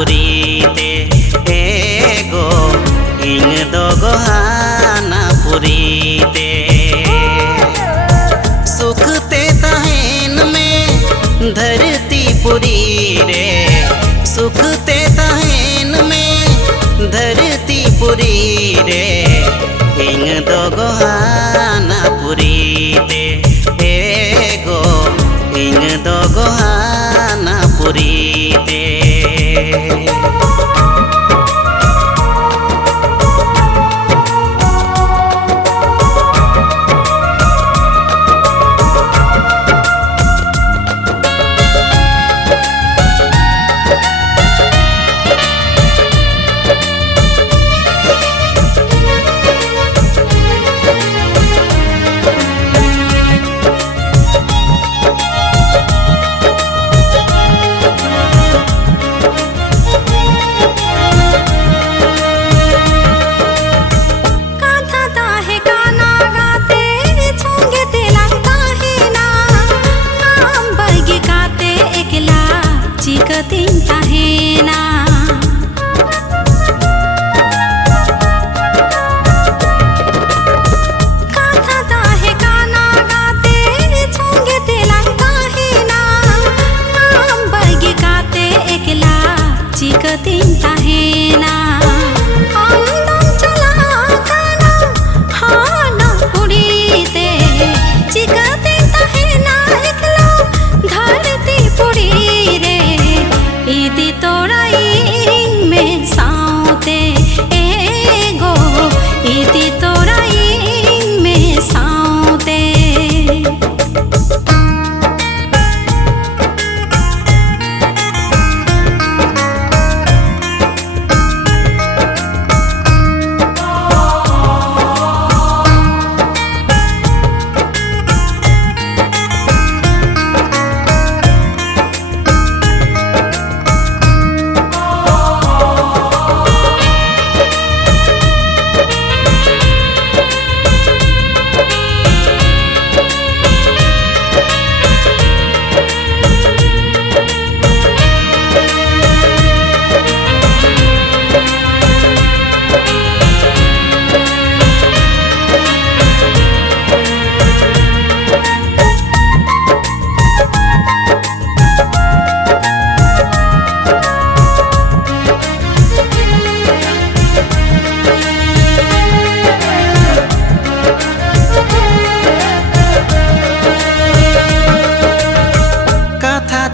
पुरीते एगो इंग दो गोहाना पुरीते सुखते तहन में धरती पुरी रे सुखते तहन में धरती पुरी रे इंग दो गोहाना पुरीते एगो इंग दो गोहाना पुरीते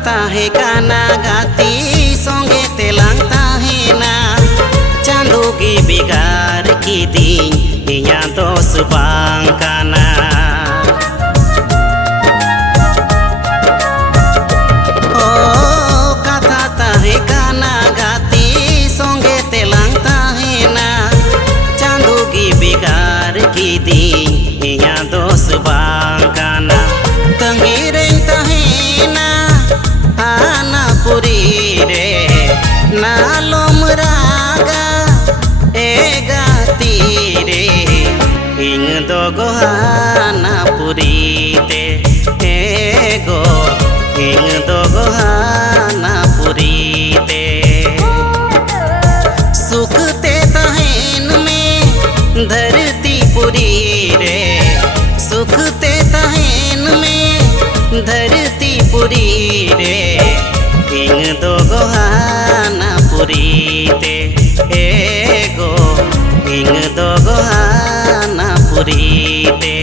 ताहे गाना गाती संगे तेलांग ताहे ना चांदो की बिगार की दिन इया दोस बांग काना ओ कथा ताहे गाना गाती संगे तेलांग ताहे ना चांदो की बिगार की दिन इया दोस बांग काना तंगीरे पुरी रे नालोम रागा एगाती रे इंग दो गोहाना पुरीते एगो इंग दो गोहाना पुरीते सुखते तहन में धरती पुरी रे सुखते तहन में धरती पुरी रे इंग दो गोहाना पुरीते एगो इंग दो गोहाना पुरीते